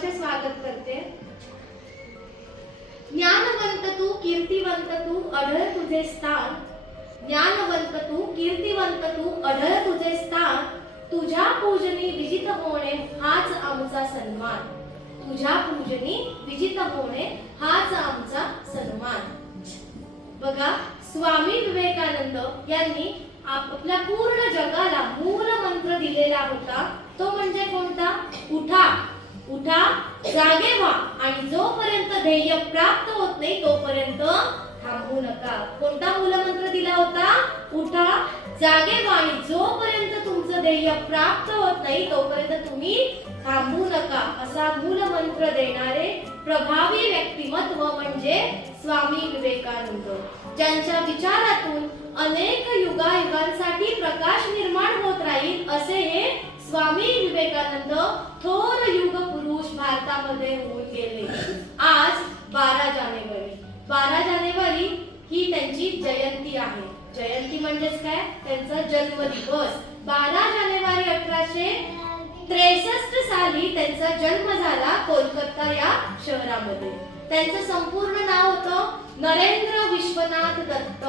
सहर्ष स्वागत करते। ज्ञानवंत तू कीर्तिवंत तू अढळ तुझे स्थान, ज्ञानवंत तू कीर्तिवंत तू अढळ तुझे स्थान, तुझ्या पूजनी विजित होणे हाच आमचा सन्मान, तुझ्या पूजनी विजित होणे हाच आमचा सन्मान। बघा, स्वामी विवेकानंद यांनी आपल्या पूर्ण जगाला मूल मंत्र दिलेला होता, तो म्हणजे कोणता? उठा उठा जागे व्हा आणि जोपर्यंत ध्येय प्राप्त होत नाही तोपर्यंत थांबू नका। कोणता मूलमंत्र दिला होता? उठा जागे व्हा आणि जोपर्यंत तुमचं ध्येय प्राप्त होत नाही तोपर्यंत तुम्ही थांबू नका, असा मूलमंत्र देणारे प्रभावी व्यक्तिमत्व म्हणजे स्वामी विवेकानंद, ज्यांच्या विचारातून अनेक युगायुगांसाठी प्रकाश निर्माण होत राहील असे हे स्वामी विवेकानंद थोर युग पुरुष भारतामध्ये होऊन गेले। आज 12 जानेवारी ही त्यांची जयंती आहे। जयंती म्हणजेच काय? त्यांचा जन्मदिवस। 12 जानेवारी 1863 साली त्यांचा जन्म झाला कोलकाता या शहरामध्ये। त्यांचं संपूर्ण नाव होतं नरेंद्र विश्वनाथ दत्त।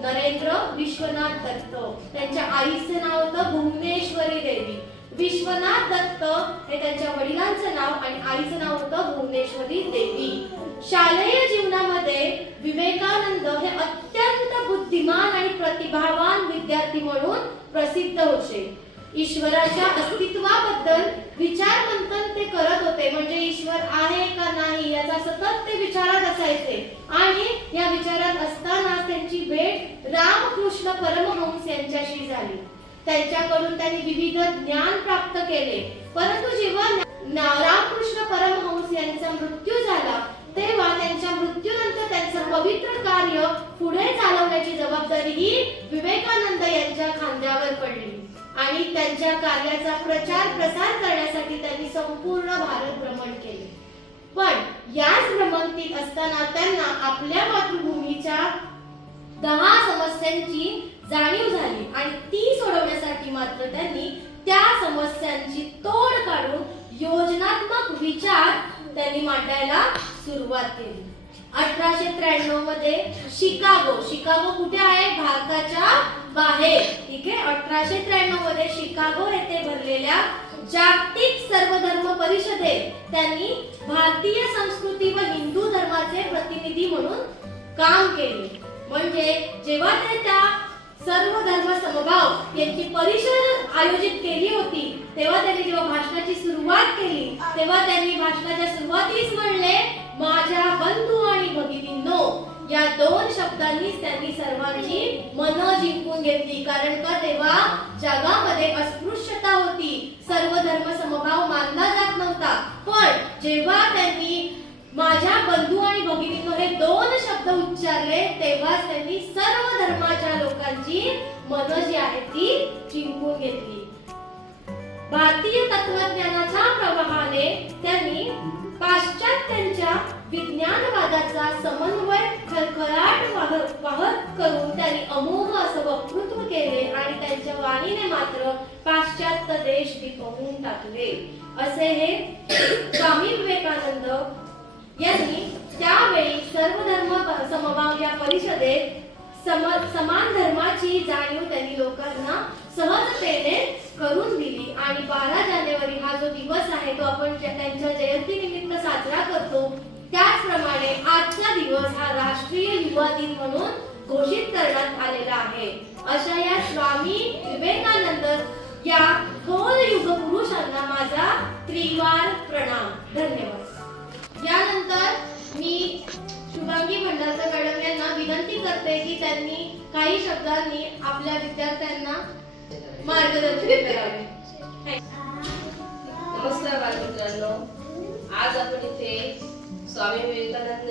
नरेंद्र विश्वनाथ दत्त। त्यांच्या आईचे नाव होतं भुवनेश्वरी देवी। विश्वनाथ दत्त हे त्यांच्या वडिलांचं नाव आणि आईचं नाव होतं भुवनेश्वरी देवी। शालेय जीवनामध्ये विवेकानंद हे अत्यंत बुद्धिमान आणि प्रतिभावान विद्यार्थी म्हणून प्रसिद्ध होते। ईश्वराच्या अस्तित्वाबद्दल विचार मंथन ते करत होते, म्हणजे ईश्वर आहे का नाही याचा सतत ते विचारात असायचे। आणि या विचारात असताना त्यांची भेट रामकृष्ण परमहंस यांच्याशी झाली। त्यांच्याकडून त्यांनी विविध ज्ञान प्राप्त केले, परंतु जेव्हा रामकृष्ण परमहंस यांचा मृत्यू झाला तेव्हा त्यांच्या मृत्यूनंतर त्यांचं पवित्र कार्य पुढे चालवण्याची जबाबदारी ही विवेकानंद यांच्या खांद्यावर पडली आणि त्यांच्या कार्याचा प्रचार प्रसार करण्यासाठी त्यांनी संपूर्ण भारत भ्रमण केले। पण याच भ्रमंतीत असताना त्यांना आपल्या मातृभूमीच्या 10 समस्यांची जाणीव झाली आणि ती सोडवण्यासाठी मात्र त्यांनी त्या समस्यांची तोड काढून योजनात्मक विचार त्यांनी मांडायला सुरुवात केली। 1893 मध्ये शिकागो कुठे आहे? भारताच्या बाहेर, ठीक आहे। 1893 मध्ये शिकागो येथे भरलेल्या जागतिक सर्वधर्म परिषदेत त्यांनी भारतीय संस्कृती व हिंदू धर्माचे प्रतिनिधी म्हणून काम केले। म्हणजे जेव्हा ते त्या सर्व धर्म समभाव यांची परिषद आयोजित केली होती तेव्हा त्यांनी जेव्हा भाषणाची सुरुवात केली तेव्हा त्यांनी भाषणाच्या सुरुवातीस म्हणले, माझ्या बंधू आणि भगिनींनो, या 2 शब्दांनीच त्यांनी सर्वांची मन जिंकून घेतली। कारण का? तेव्हा जगामध्ये अस्पृश्यता होती, सर्व धर्म समभाव मानला जात नव्हता। पण जेव्हा त्यांनी माझ्या बंधू आणि भगिनींनो हे 2 शब्द उच्चारले तेव्हाच त्यांनी सर्व धर्माच्या लोकांची मन जी आहे ती जिंकून घेतली। भारतीय तत्वज्ञानाच्या प्रवाहाने त्यांनी पाश्चात्यांच्या विज्ञानवादाचा समन्वय खळखळाट वाहत करून त्यांनी अमोघ असं वक्तृत्व केले आणि त्यांच्या वाणीने मात्र पाश्चात्य देश दिपवून टाकले। असे हे स्वामी विवेकानंद यांनी त्यावेळी सर्वधर्म समभाव या परिषदेत समान धर्माची जाणीव त्यांनी लोकांना सहजतेने करून दिली आणि 12 जानेवारी हा जो दिवस आहे तो आपण त्यांच्या जयंती निमित्त साजरा करतो, त्याचप्रमाणे आजचा दिवस हा राष्ट्रीय युवा दिन म्हणून घोषित करण्यात आलेला आहे। अशा या स्वामी विवेकानंद या थोर युग पुरुषांना माझा त्रिवार प्रणाम। धन्यवाद। यानंतर मी शुभांगी भंडारकर मॅडम यांना विनंती करते की त्यांनी काही शब्दांनी आपल्या विद्यार्थ्यांना मार्गदर्शन करावे। नमस्कार बालमित्रांनो, आज आपण इथे स्वामी विवेकानंद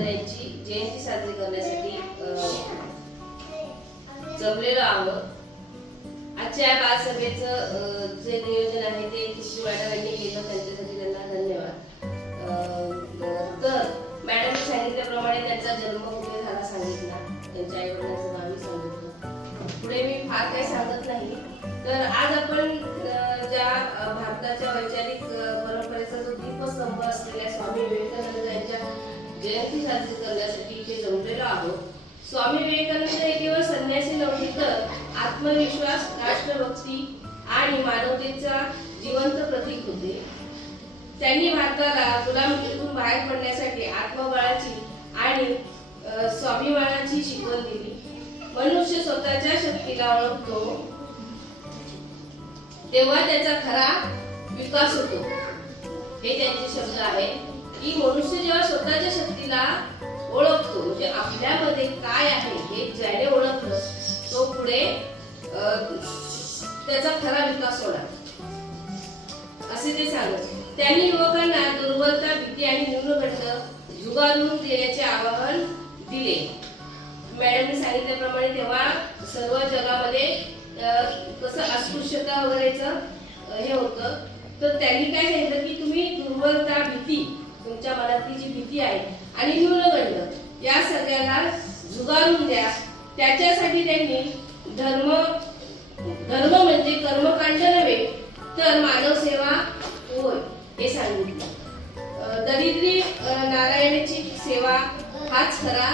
यांची जयंती साजरी करण्यासाठी जमलेलो आहोत। आजच्या बालसभेचं जे नियोजन आहे ते किशोर मॅडम यांनी केलं, त्यांच्यासाठी त्यांना धन्यवाद। तर मॅडम सांगितल्याप्रमाणे त्यांचा जन्म कुठे झाला सांगितला, त्यांच्या आई वडिलांचं नावही सांगितलं। पुढे मी फार काही सांगत नाही। तर आज आपण ज्या भारताच्या वैचारिक परंपरेचा जो जयंती साजरी करण्यासाठी इथे जमलेलो आहोत. स्वामी विवेकानंद हे केवळ संन्यासी नव्हते तर आत्मविश्वास, राष्ट्रभक्ती आणि मानवतेचा जिवंत प्रतीक होते. त्यांनी भारताला गुलामगिरीतून बाहेर पडण्यासाठी आत्मबळाची आणि स्वाभिमानाची शिकवण दिली. मनुष्य स्वतःच्या शक्तीला ओळखतो तेव्हा त्याचा खरा विकास होतो. हे त्यांचे शब्द आहेत की मनुष्य जेव्हा स्वतःच्या शक्तीला ओळखतो, म्हणजे आपल्यामध्ये काय आहे हे ज्याने ओळखलं तो पुढे त्याचा खरा विकास होणार, असे ते सांगत. त्यांनी युवकांना दुर्बलता, भीती आणि न्यूनगंड झुगारून देण्याचे आवाहन दिले. मॅडमने सांगितल्याप्रमाणे तेव्हा सर्व जगामध्ये कसं अस्पृश्यता वगैरेचं हे होतं, तर त्यांनी काय सांगितलं की तुम्ही दुर्बलता, भीती, तुमच्या मनातली जी भीती आहे आणि न्यूनगंड या सगळ्याला झुगारून द्या. त्याच्यासाठी त्यांनी धर्म म्हणजे कर्मकांड नव्हे तर मानव सेवा होय हे सांगितलं. दरिद्री नारायणाची सेवा हाच खरा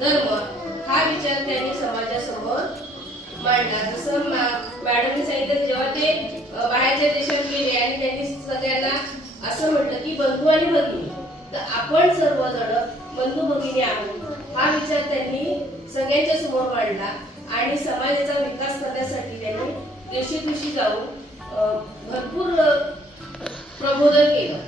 धर्म हा विचार त्यांनी समाजासमोर मांडला. जसं मॅडमने सांगितलं जेव्हा ते बाहेरच्या देशात गेले आणि त्यांनी सगळ्यांना असं म्हटलं की बंधू आणि भगिनी, तर आपण सर्वजण बंधू भगिनी आहोत हा विचार त्यांनी सगळ्यांच्या समोर मांडला आणि समाजाचा विकास करण्यासाठी त्यांनी दिवशी जाऊन भरपूर प्रबोधन केलं.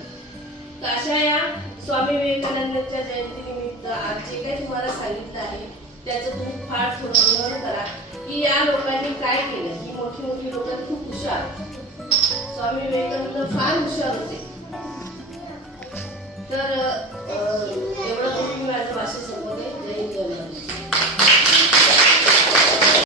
तर अशा या स्वामी विवेकानंदांच्या जयंतीनिमित्त आज जे काही तुम्हाला सांगितलं आहे त्याचं तुम्ही फार थोडं स्मरण करा की या लोकांनी काय केलं. ही मोठी लोक खूप हुशार, स्वामी विवेकानंद फार हुशार होते. तर एवढं तुम्ही माझं भाषण संपवते. जय हिंद.